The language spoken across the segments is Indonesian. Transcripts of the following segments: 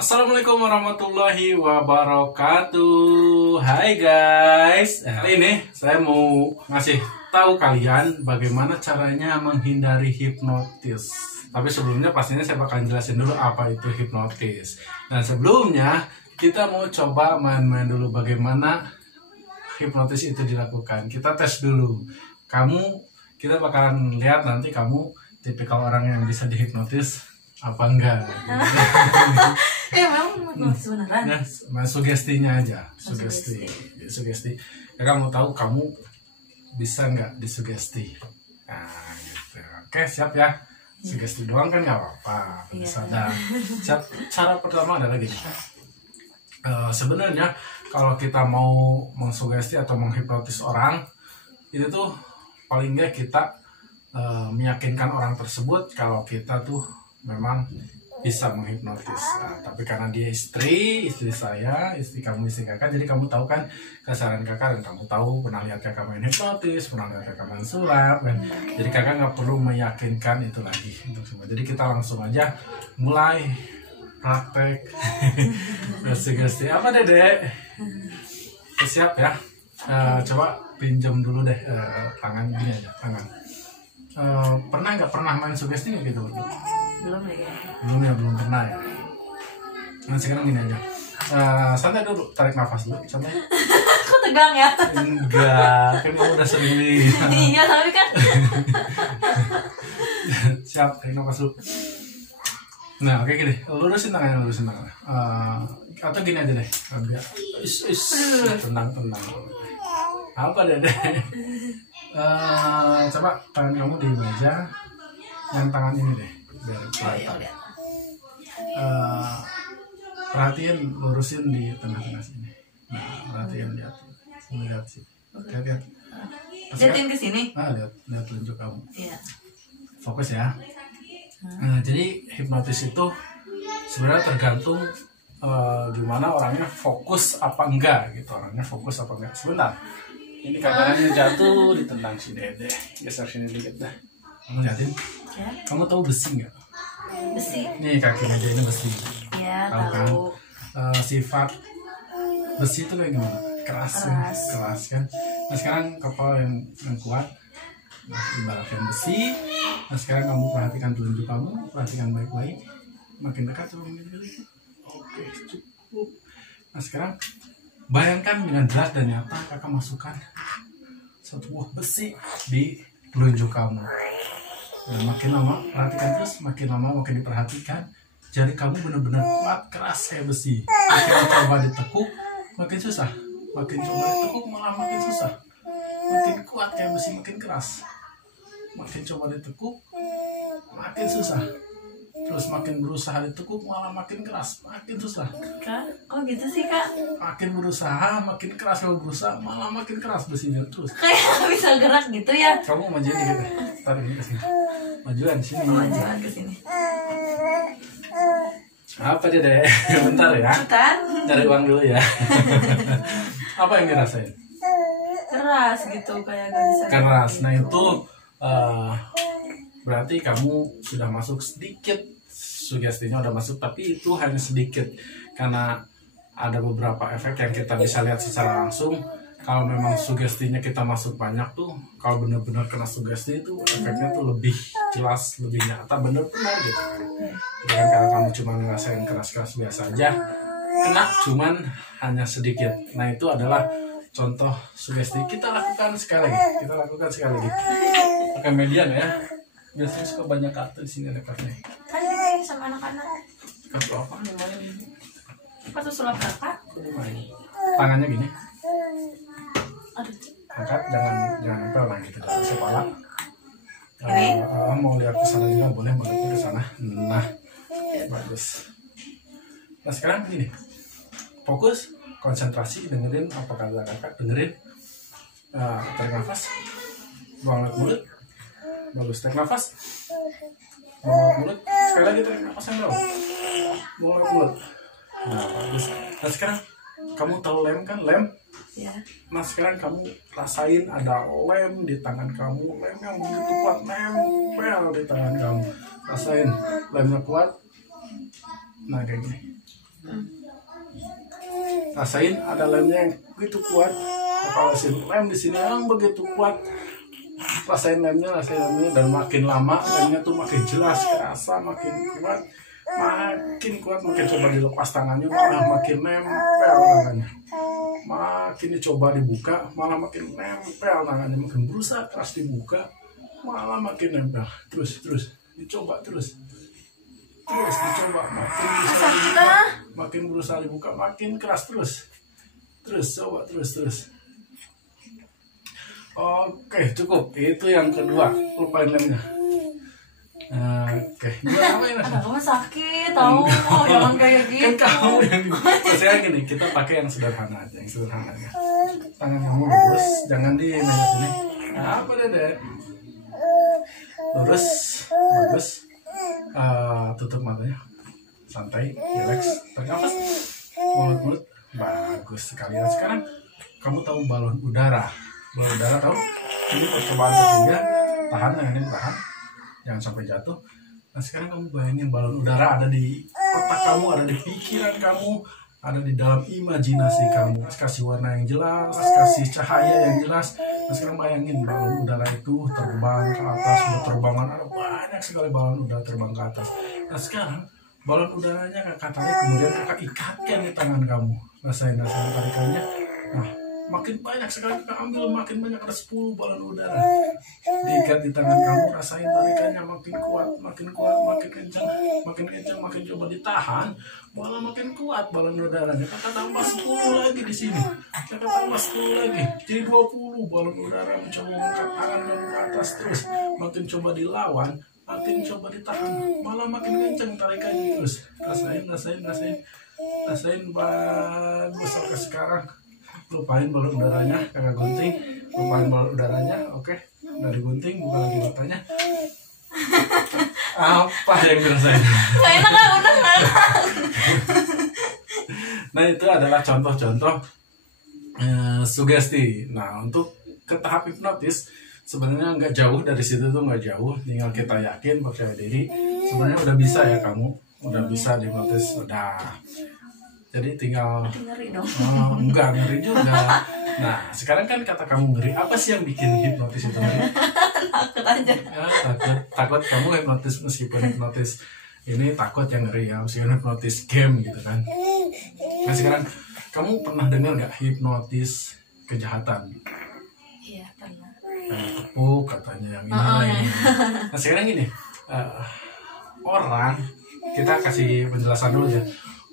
Assalamualaikum warahmatullahi wabarakatuh. Hai guys, kali ini saya mau ngasih tahu kalian bagaimana caranya menghindari hipnotis. Tapi sebelumnya pastinya saya bakal jelasin dulu apa itu hipnotis. Dan sebelumnya kita mau coba main-main dulu bagaimana hipnotis itu dilakukan. Kita tes dulu. Kita bakalan lihat nanti kamu tipikal orang yang bisa dihipnotis apa enggak. Memang beneran. Nah, sugestinya aja, sugesti. Ya, kamu tahu kamu bisa nggak disugesti. Nah, gitu. Oke, siap ya. Sugesti doang kan nggak apa-apa. Bisa ada. Siap. Cara pertama adalah gini. Sebenarnya kalau kita mau mengsugesti atau menghipnotis orang, itu tuh paling nggak kita meyakinkan orang tersebut kalau kita tuh memang bisa menghipnotis. Nah, tapi karena dia istri saya, istri kamu, istri kakak, jadi kamu tahu kan kesalahan kakak, dan kamu tahu pernah lihat kakak main hipnotis, pernah lihat kakak main sulap, dan jadi kakak nggak perlu meyakinkan itu lagi untuk semua. Jadi kita langsung aja mulai praktek sugesti. Apa Dedek? Siap ya. Coba pinjam dulu deh tangan gini aja, tangan. Pernah nggak pernah main sugesti nggak gitu? Belum ya. Belum pernah ya. Nah sekarang gini aja, santai dulu, tarik nafas dulu, santai. Kok tegang ya? Enggak, kan kamu udah sering nih. Iya tapi kan. Siap, tarik nafas dulu. Nah oke gini, lurusin tangannya. Atau gini aja deh, biar tenang. Apa Dede? Coba tangan kamu di meja, yang tangan ini deh, biar kelihatan. Perhatiin, lurusin di tengah-tengah sini. Nah, perhatiin, lihat sih. Lihat. Liatin ke sini. Lihat telunjuk kamu. Iya. Fokus ya. Nah, jadi hipnotis itu sebenarnya tergantung gimana orangnya fokus apa enggak gitu. Sebentar. Ini kameranya jatuh, ditendang si Dede. Geser sini dikit dah. Kamu liatin? Ya. Kamu tahu besi nggak? Besi. Nih kaki meja ini besi. Iya, Tahu kan? Sifat besi itu kayak gimana? Keras kan? Nah sekarang kepala yang kuat. Nah, ibaratkan besi. Nah sekarang kamu perhatikan telunjuk kamu, perhatikan baik-baik. Makin dekat coba dikit. Oke, cukup. Nah sekarang bayangkan dengan jelas dan nyata kakak masukkan satu buah besi di telunjuk kamu. Nah, makin lama perhatikan terus, makin lama makin diperhatikan. Jari kamu benar-benar kuat, keras kayak besi. Makin coba ditekuk, makin susah. Makin coba ditekuk malah makin susah. Makin kuat kayak besi, makin keras. Makin coba ditekuk, makin susah. Terus makin berusaha ditekuk malah makin keras, makin susah. Kak, kok gitu sih Kak? Makin berusaha, makin keras. Kalau berusaha malah makin keras besinya terus. Kayak bisa gerak gitu ya? Kamu majuin dikit deh. Tarik ini ke sini. Majuan sini. Majuan ke sini. Apa dia deh? Bentar ya. Bentar. Cari uang dulu ya. Apa yang dirasain? Keras gitu, kayak gak bisa. Keras. Gitu. Nah itu berarti kamu sudah masuk sedikit, sugestinya udah masuk, tapi itu hanya sedikit karena ada beberapa efek yang kita bisa lihat secara langsung. Kalau memang sugestinya kita masuk banyak tuh, kalau benar-benar kena sugesti itu efeknya tuh lebih jelas, lebih nyata, benar-benar gitu. Jadi kalau kamu cuma ngerasain keras-keras biasa aja, kena cuman hanya sedikit. Nah itu adalah contoh sugesti. Kita lakukan sekali lagi. Pakai median ya. Biasanya suka banyak kartu di sini, ada kartunya. Kan main sama anak-anak. Kartu apa namanya ini? Kartu sulap kakak. Tangannya gini. Aduh. Angkat, jangan nempel lah gitu di kepala. Ini? Mau lihat ke sana juga boleh, mau lihat ke sana. Nah, bagus. Nah sekarang gini, fokus, konsentrasi, dengerin apa kata kakak, dengerin. Tarik nafas, buang lewat mulut. Bagus, tarik nafas, buang lewat mulut. Sekali lagi tarik nafas yang dalam, buang lewat mulut. Nah bagus. Nah sekarang kamu tahu lem kan, lem? Ya. Nah sekarang kamu rasain ada lem di tangan kamu, lem yang begitu kuat nempel di tangan kamu. Rasain lemnya kuat. Nah kayak gini. Rasain ada lemnya yang begitu kuat. Kalau si lem di sini yang begitu kuat, rasain lemnya, dan makin lama lemnya tuh makin jelas kerasa, makin kuat, makin coba dilepas tangannya malah makin nempel tangannya. Makin dicoba dibuka malah makin nempel tangannya, makin berusaha keras dibuka malah makin nempel. Terus dicoba terus dicoba, makin berusaha dibuka makin keras, terus coba terus. Oke, cukup. Itu yang kedua, lupain lemnya. Oke, gimana ini? Kamu sakit tahu. Jangan kayak gitu. Kan kamu yang saya gini, kita pakai yang sederhana aja, ya. Tangan kamu lurus, jangan di sini. Nah, apa deh? Lurus, bagus. Tutup matanya, santai, relax, tarik nafas, mulut, bagus sekali. Nah, sekarang kamu tahu balon udara tahu? Ini percobaan ketiga, tahan, jangan sampai jatuh. Nah, sekarang kamu bayangin balon udara ada di otak kamu, ada di pikiran kamu, ada di dalam imajinasi kamu. Kasih warna yang jelas, kasih cahaya yang jelas. Nah, sekarang bayangin balon udara itu terbang ke atas, berterbangan, ada banyak sekali balon udara terbang ke atas. Nah, sekarang balon udaranya kakak tarik, kemudian kakak ikatkan di tangan kamu. Rasain tarikannya. Nah, makin banyak sekali kita ambil, makin banyak, ada 10 balon udara diikat di tangan kamu. Rasain tarikannya makin kuat, makin kencang, makin coba ditahan, malah makin kuat balon udaranya. Kakak tambah 10 lagi di sini, kakak tambah 10 lagi, jadi 20 balon udara. Mencoba mengangkat tangan kamu ke atas terus, makin coba dilawan, makin coba ditahan, malah makin kencang tarikannya terus. Rasain bagus. Sampai sekarang lupain balon udaranya, kakak gunting, lupain balon udaranya. Oke, udah digunting, buka lagi matanya. Apa yang dirasain? Gak enak lah, udah nggak. Nah, itu adalah contoh-contoh sugesti. Nah, untuk ke tahap hipnotis sebenarnya nggak jauh dari situ, tuh nggak jauh, tinggal kita yakin, percaya diri. Sebenarnya udah bisa ya, kamu udah bisa dihipnotis, udah. Jadi tinggal ngeri dong. Enggak ngeri juga. Nah, sekarang kan kata kamu ngeri, apa sih yang bikin hipnotis itu ngeri? Takut aja. Ya, takut kamu hipnotis, meskipun hipnotis ini takut yang ngeri ya, meskipun hipnotis game gitu kan. Nah, sekarang kamu pernah dengar nggak hipnotis kejahatan? Iya, pernah. Tepuk katanya yang ini. Nah, sekarang gini, orang, kita kasih penjelasan dulu ya.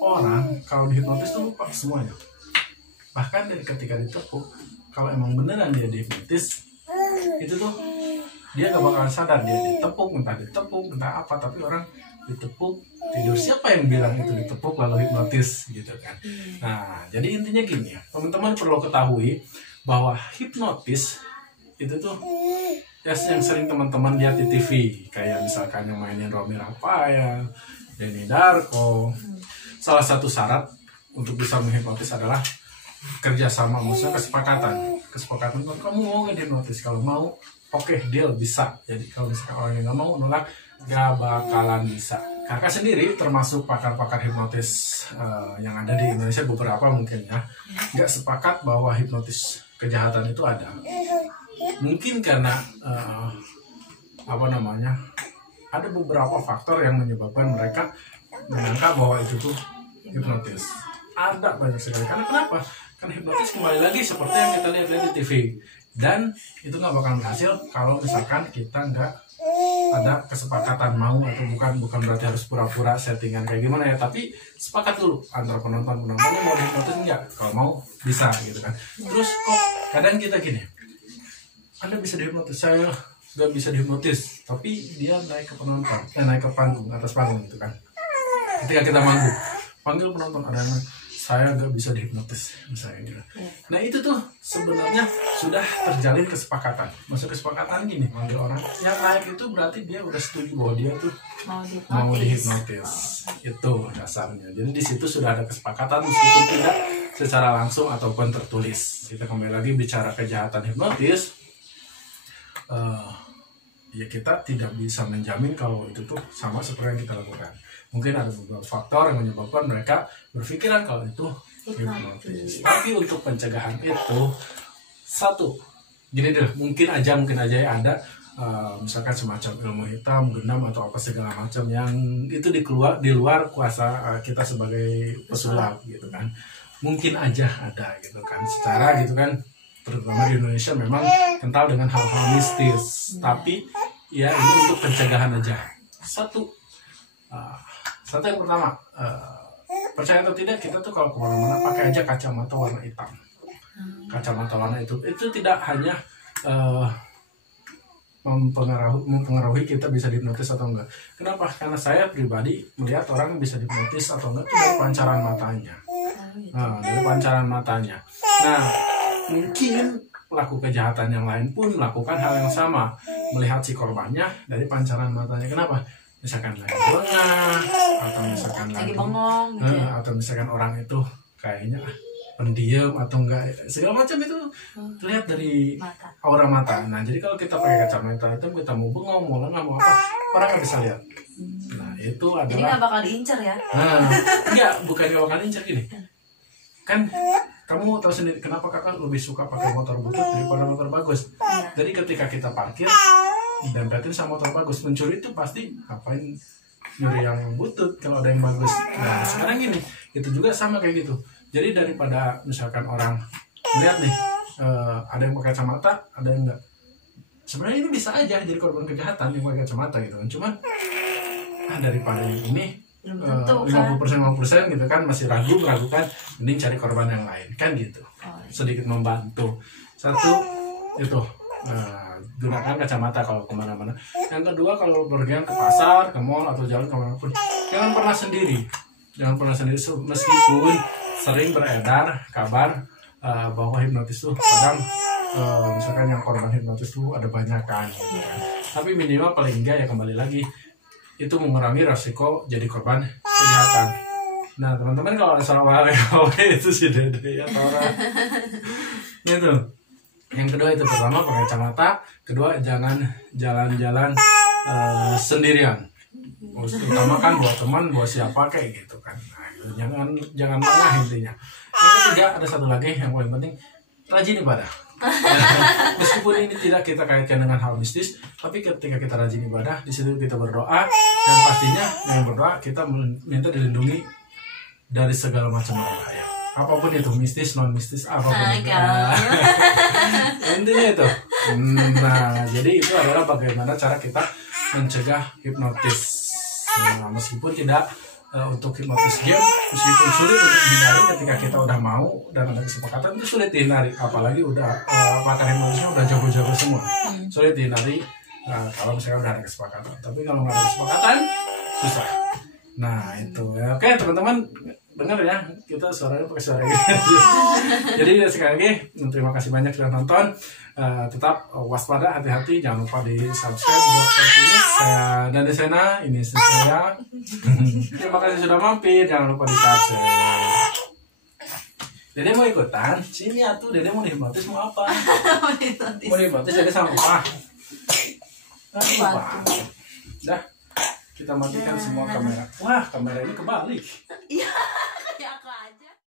Orang kalau dihipnotis tuh lupa semuanya. Bahkan dari ketika ditepuk, kalau emang beneran dia dihipnotis, itu tuh dia gak bakalan sadar dia ditepuk, entah apa, tapi orang ditepuk tidur. Siapa yang bilang itu ditepuk lalu hipnotis gitu kan? Nah, jadi intinya gini ya, teman-teman perlu ketahui bahwa hipnotis itu tuh ya yang sering teman-teman lihat di TV, kayak misalkan yang mainin Romy Rafael, Denny Darko. Salah satu syarat untuk bisa menghipnotis adalah kerjasama, maksudnya kesepakatan. Kamu mau nggak dihipnotis? Kalau mau, oke, deal, bisa. Jadi kalau misalkan orang yang nggak mau, nolak, nggak bakalan bisa. Kakak sendiri termasuk pakar-pakar hipnotis yang ada di Indonesia, beberapa mungkin ya, nggak sepakat bahwa hipnotis kejahatan itu ada. Mungkin karena ada beberapa faktor yang menyebabkan mereka menganggap bahwa itu tuh hipnotis. Ada banyak sekali. Karena kenapa? Karena hipnotis kembali lagi seperti yang kita lihat di TV, dan itu nggak bakal berhasil kalau misalkan kita nggak ada kesepakatan mau atau bukan berarti harus pura-pura settingan kayak gimana ya, tapi sepakat dulu antara penontonnya mau dihipnotis enggak, kalau mau bisa gitu kan. Terus kok kadang kita gini, Anda bisa dihipnotis, saya nggak bisa dihipnotis, tapi dia naik ke penonton, naik ke panggung, atas panggung gitu kan. Ketika kita manggung, panggil penonton, ada yang saya nggak bisa dihipnotis misalnya gitu. Nah itu tuh sebenarnya sudah terjalin kesepakatan. Maksud kesepakatan gini, manggil orang yang naik itu berarti dia udah setuju bahwa dia tuh mau dihipnotis. Itu dasarnya. Jadi di situ sudah ada kesepakatan meskipun tidak secara langsung ataupun tertulis. Kita kembali lagi bicara kejahatan hipnotis. Ya kita tidak bisa menjamin kalau itu tuh sama seperti yang kita lakukan. Mungkin ada beberapa faktor yang menyebabkan mereka berpikiran kalau itu hipnotis. Tapi untuk pencegahan itu, satu, gini deh, mungkin aja ya ada misalkan semacam ilmu hitam, genam atau apa segala macam yang itu di luar kuasa kita sebagai pesulap gitu kan. Mungkin aja ada gitu kan. Secara gitu kan, terutama di Indonesia memang kental dengan hal-hal mistis. Tapi ya ini untuk pencegahan aja. Satu yang pertama, percaya atau tidak, kita tuh kalau kemana-mana pakai aja kacamata warna hitam. Kacamata warna itu tidak hanya mempengaruhi kita bisa dihipnotis atau enggak. Kenapa? Karena saya pribadi melihat orang bisa dihipnotis atau enggak itu dari pancaran matanya. Dari pancaran matanya. Nah, mungkin pelaku kejahatan yang lain pun melakukan hal yang sama, melihat si korbannya dari pancaran matanya. Kenapa? Misalkan lagi lengah, atau misalkan lagi bengong gitu ya. Atau misalkan orang itu kayaknya pendiam atau enggak, segala macam itu terlihat dari aura mata. Nah, jadi kalau kita pakai kacamata itu, kita mau bengong, mau lengah, mau apa, orang nggak bisa lihat. Nah, itu adalah, jadi nggak bakal diincar ya? Enggak, bukan nggak bakal diincar gini. Kan kamu tahu sendiri kenapa kakak lebih suka pakai motor butut daripada motor bagus. Jadi ketika kita parkir dan berarti sama motor bagus, mencuri itu pasti ngapain nyuri yang butut kalau ada yang bagus. Nah, sekarang gini, itu juga sama kayak gitu. Jadi daripada misalkan orang lihat nih, ada yang pakai kacamata, ada yang enggak. Sebenarnya ini bisa aja jadi korban kejahatan yang pakai kacamata gitu kan. Cuma daripada yang ini 50% gitu kan masih meragukan, mending cari korban yang lain kan gitu. Sedikit membantu. Satu itu gunakan kacamata kalau kemana-mana. Yang kedua, kalau pergi ke pasar, ke mall atau jalan kemanapun, jangan pernah sendiri. Meskipun sering beredar kabar bahwa hipnotis tuh kadang misalkan yang korban hipnotis tuh ada banyak kan, gitu kan. Tapi minimal paling enggak ya kembali lagi itu mengurangi resiko jadi korban kejahatan. Nah, teman-teman kalau ada salah itu si Dede ya orang. Itu. Yang kedua itu, pertama pakai kacamata, kedua jangan jalan-jalan sendirian. Utamakan buat teman, buat siapa kayak gitu kan. Nah, jangan lengah intinya. Yang ketiga, ada satu lagi yang paling penting, rajin ibadah. Meskipun ini tidak kita kaitkan dengan hal mistis, tapi ketika kita rajin ibadah, di situ kita berdoa, dan pastinya dengan berdoa kita minta dilindungi dari segala macam bahaya. Apapun itu, mistis, non mistis, apapun itu. Intinya itu. Nah, jadi itu adalah bagaimana cara kita mencegah hipnotis. Nah, meskipun tidak untuk hipnotis game, meskipun sulit untuk dihindari ketika kita udah mau dan ada kesepakatan, itu sulit dihindari. Apalagi udah pakar hipnotisnya udah jago-jago semua, sulit dihindari kalau misalnya udah ada kesepakatan. Tapi kalau nggak ada kesepakatan, susah. Nah itu ya. Oke teman-teman, dengar ya, kita suaranya pakai suara gitu. Jadi sekali lagi terima kasih banyak sudah nonton. Tetap waspada, hati-hati, jangan lupa di subscribe ini. Saya dan di sana ini saya. Terima kasih sudah mampir, jangan lupa di subscribe. Dede mau ikutan? Sini atuh, Dede mau dihipnotis mau apa? Mau dihipnotis jadi sama apa? Dah, kita matikan semua kamera. Wah, kamera ini kebalik. Iya.